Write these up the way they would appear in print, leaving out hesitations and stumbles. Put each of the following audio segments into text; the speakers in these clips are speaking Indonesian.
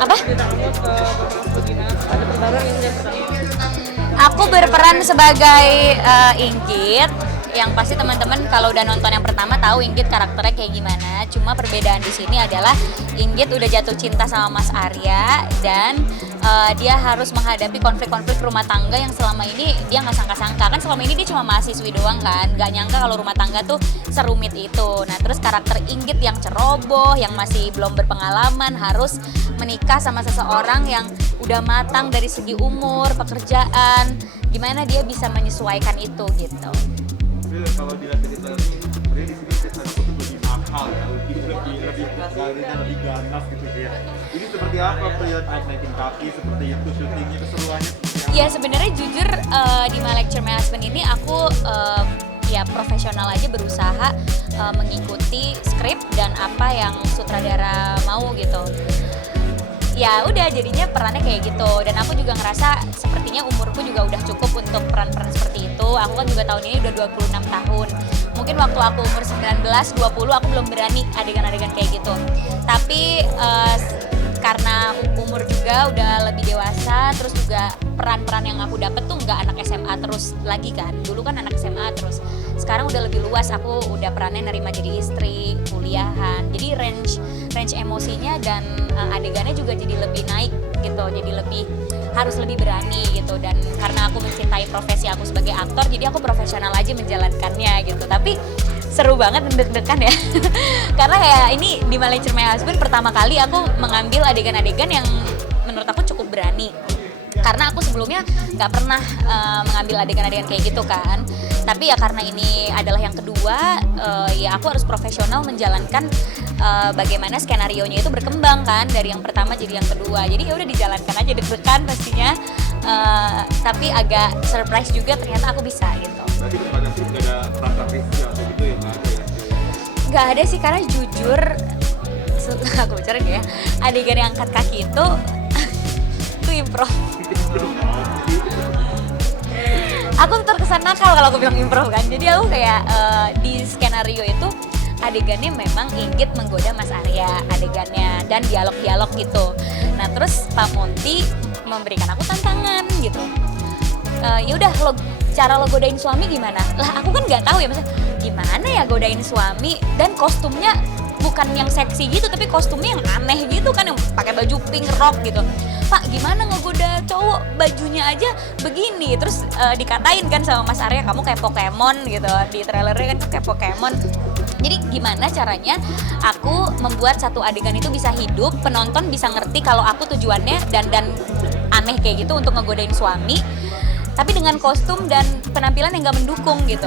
Apa? Cerita kamu ke berperan gimana? Ada pertarungan yang pertama. Aku berperan sebagai Inggit, yang pasti teman-teman kalau udah nonton yang pertama tahu Inggit karakternya kayak gimana. Cuma perbedaan di sini adalah Inggit udah jatuh cinta sama Mas Arya dan dia harus menghadapi konflik-konflik rumah tangga yang selama ini dia nggak sangka-sangka. Kan selama ini dia cuma mahasiswi doang kan, nggak nyangka kalau rumah tangga tuh serumit itu. Nah terus karakter Inggit yang ceroboh, yang masih belum berpengalaman harus menikah sama seseorang yang udah matang dari segi umur, pekerjaan, gimana dia bisa menyesuaikan itu gitu. Kalau dilihat dari trailer ini, sebenarnya di sini setan aku tuh lebih mahal ya, lebih ganas gitu ya. Ini seperti apa perlihat naikin kaki seperti itu, syutingnya keseruannya? Ya sebenarnya jujur di My Lecture My Husband ini aku ya profesional aja berusaha mengikuti skrip dan apa yang sutradara mau gitu. Ya udah jadinya perannya kayak gitu dan aku juga ngerasa sepertinya umurku juga udah cukup untuk peran-peran seperti itu. Aku kan juga tahun ini udah 26 tahun. Mungkin waktu aku umur 19, 20 aku belum berani adegan-adegan kayak gitu. Tapi karena umur juga udah lebih dewasa, terus juga peran-peran yang aku dapet tuh nggak anak SMA terus lagi kan. Dulu kan anak SMA terus. Sekarang udah lebih luas, aku udah perannya nerima jadi istri, kuliahan. Jadi range emosinya dan adegannya juga jadi lebih naik gitu. Jadi harus lebih berani gitu. Dan karena aku mencintai profesi aku sebagai aktor, jadi aku profesional aja menjalankannya gitu. Tapi seru banget, deg-degan ya. Karena kayak ini di My Lecture My Husband pertama kali aku mengambil adegan-adegan yang menurut aku cukup berani. Karena aku sebelumnya nggak pernah mengambil adegan-adegan kayak gitu kan. Tapi ya karena ini adalah yang kedua, ya aku harus profesional menjalankan bagaimana skenarionya itu berkembang kan dari yang pertama jadi yang kedua. Jadi ya udah dijalankan aja, deg-degan pastinya. Tapi agak surprise juga ternyata aku bisa gitu. Berarti kepada sih nggak ada rasa risih atau gitu ya, nggak ada ya? Nggak ada sih karena jujur, aku bocorin ya, adegan yang angkat kaki itu improv. Aku terkesan nakal kalau aku bilang improv kan. Jadi aku kayak di skenario itu adegannya memang Inggit menggoda Mas Arya adegannya dan dialog-dialog gitu. Nah terus Pak Monty memberikan aku tantangan gitu. Ya udah cara lo godain suami gimana? Lah aku kan nggak tahu ya maksudnya gimana ya godain suami dan kostumnya bukan yang seksi gitu tapi kostumnya yang aneh gitu kan yang pakai baju pink rok gitu. Pak gimana ngegoda cowok bajunya aja begini terus dikatain kan sama Mas Arya kamu kayak Pokemon gitu di trailernya kan kayak Pokemon. Jadi gimana caranya aku membuat satu adegan itu bisa hidup, penonton bisa ngerti kalau aku tujuannya dan aneh kayak gitu untuk ngegodain suami tapi dengan kostum dan penampilan yang gak mendukung gitu.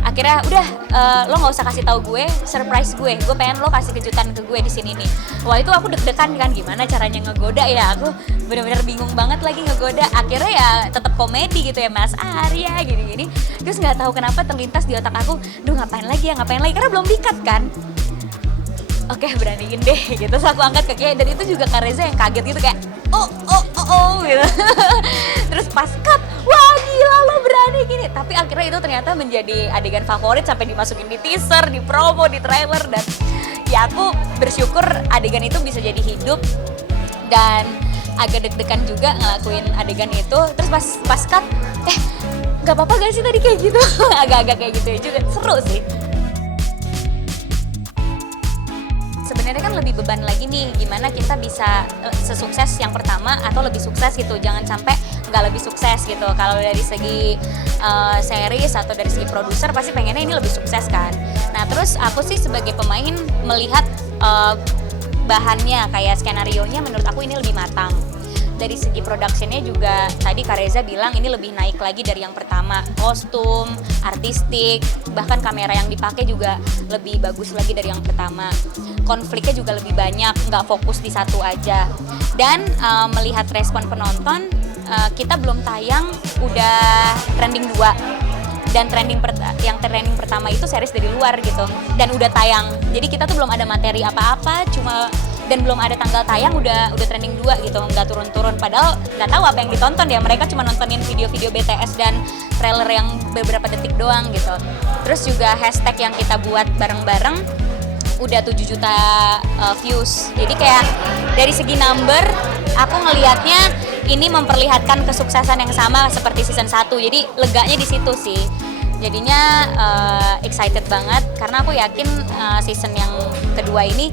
Akhirnya udah lo nggak usah kasih tahu gue, surprise gue pengen lo kasih kejutan ke gue di sini nih. Wah itu aku deg-degan kan gimana caranya ngegoda ya, aku bener-bener bingung banget lagi ngegoda. Akhirnya ya tetap komedi gitu ya Mas Arya gini-gini. Terus nggak tahu kenapa terlintas di otak aku, duh ngapain lagi karena belum dikat kan. Oke beraniin deh gitu, terus aku angkat kakinya dan itu juga Kak Reza yang kaget gitu kayak oh gitu. Terus pas cut, wah gila lo berani gini. Tapi akhirnya itu ternyata menjadi adegan favorit sampai dimasukin di teaser, di promo, di trailer dan ya aku bersyukur adegan itu bisa jadi hidup dan agak deg-degan juga ngelakuin adegan itu. Terus pas cut, nggak apa-apa gak sih tadi kayak gitu? Agak-agak kayak gitu juga, seru sih. Sebenarnya kan lebih beban lagi nih gimana kita bisa sesukses yang pertama atau lebih sukses gitu, jangan sampai nggak lebih sukses gitu. Kalau dari segi series atau dari segi produser pasti pengennya ini lebih sukses kan. Nah terus aku sih sebagai pemain melihat bahannya kayak skenarionya menurut aku ini lebih matang. Dari segi productionnya juga tadi Kak Reza bilang ini lebih naik lagi dari yang pertama, kostum, artistik, bahkan kamera yang dipakai juga lebih bagus lagi dari yang pertama. Konfliknya juga lebih banyak, nggak fokus di satu aja. Dan melihat respon penonton, kita belum tayang udah trending 2. Dan yang trending pertama itu series dari luar gitu dan udah tayang. Jadi kita tuh belum ada materi apa-apa, dan belum ada tanggal tayang udah trending 2 gitu, nggak turun-turun. Padahal nggak tahu apa yang ditonton ya, mereka cuma nontonin video-video BTS dan trailer yang beberapa detik doang gitu. Terus juga hashtag yang kita buat bareng-bareng udah 7 juta views. Jadi kayak dari segi number aku ngelihatnya ini memperlihatkan kesuksesan yang sama seperti season 1. Jadi leganya di situ sih. Jadinya excited banget karena aku yakin season yang kedua ini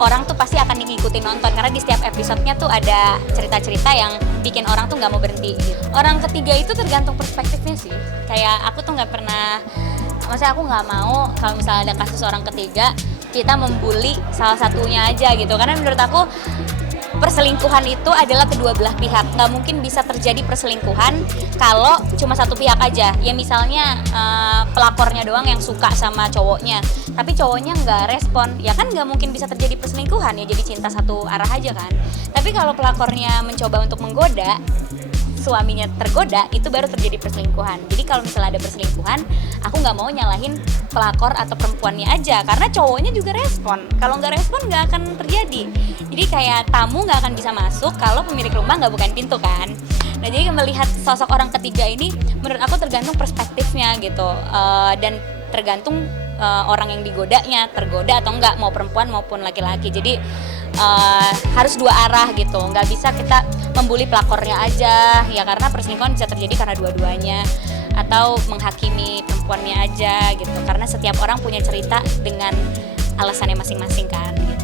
orang tuh pasti akan ngikutin nonton karena di setiap episodenya tuh ada cerita-cerita yang bikin orang tuh nggak mau berhenti gitu. Orang ketiga itu tergantung perspektifnya sih. Kayak aku tuh nggak pernah, maksudnya aku nggak mau kalau misalnya ada kasus orang ketiga kita membuli salah satunya aja gitu. Karena menurut aku perselingkuhan itu adalah kedua belah pihak. Nggak mungkin bisa terjadi perselingkuhan kalau cuma satu pihak aja. Ya misalnya pelakornya doang yang suka sama cowoknya, tapi cowoknya nggak respon, ya kan nggak mungkin bisa terjadi perselingkuhan, ya jadi cinta satu arah aja kan. Tapi kalau pelakornya mencoba untuk menggoda, suaminya tergoda, itu baru terjadi perselingkuhan. Jadi kalau misalnya ada perselingkuhan, aku nggak mau nyalahin pelakor atau perempuannya aja, karena cowoknya juga respon. Kalau nggak respon nggak akan terjadi. Jadi kayak tamu nggak akan bisa masuk kalau pemilik rumah nggak bukain pintu kan. Nah jadi melihat sosok orang ketiga ini, menurut aku tergantung perspektifnya gitu, dan tergantung orang yang digodanya, tergoda atau enggak, mau perempuan maupun laki-laki. Jadi harus dua arah gitu, nggak bisa kita membuli pelakornya aja ya, karena perselingkuhan bisa terjadi karena dua-duanya, atau menghakimi perempuannya aja gitu, karena setiap orang punya cerita dengan alasannya masing-masing kan gitu.